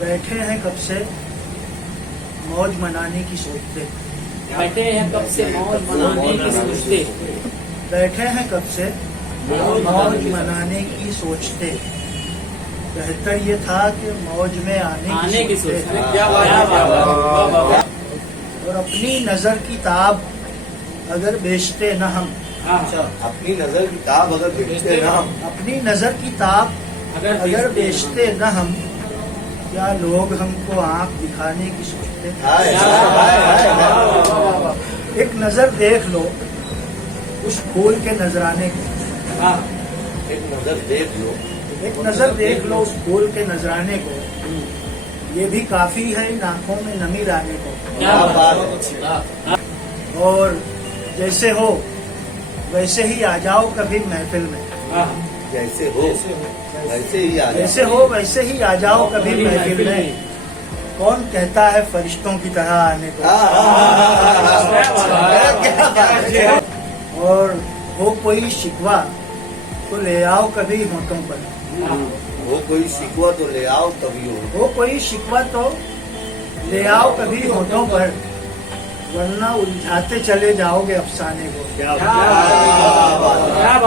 बैठे हैं कब से मौज मनाने की सोचते। बैठे हैं कब से मौज मनाने की सोचते। बैठे हैं कब से मौज मनाने की सोचते। बेहतर ये था कि मौज में आने की सोचते। क्या बात। और अपनी नजर की ताब अगर बेचते न हम। अच्छा, अपनी नजर की ताब अगर बेचते ना हम, अपनी नजर की ताब अगर बेचते न हम, क्या लोग हमको आंख दिखाने की सोचते। हाय, हाय, हाय, हाय। एक नजर देख लो उस फूल के नजराने को। एक नजर देख लो, एक नजर देख लो उस फूल के नजराने को। ये भी काफी है इन आंखों में नमी लाने को। क्या बात है। और जैसे हो वैसे ही आ जाओ कभी महफिल में। जैसे हो वैसे ही आ जैसे हो वैसे ही आ जाओ कभी महफिल में। कौन कहता है फरिश्तों की तरह आने को। और हो कोई शिकवा तो ले आओ कभी होठों पर। वो कोई शिकवा तो ले आओ तभी हो कोई शिकवा तो ले आओ कभी होठों पर, वरना उलझाते चले जाओगे अफसाने को। क्या बात है।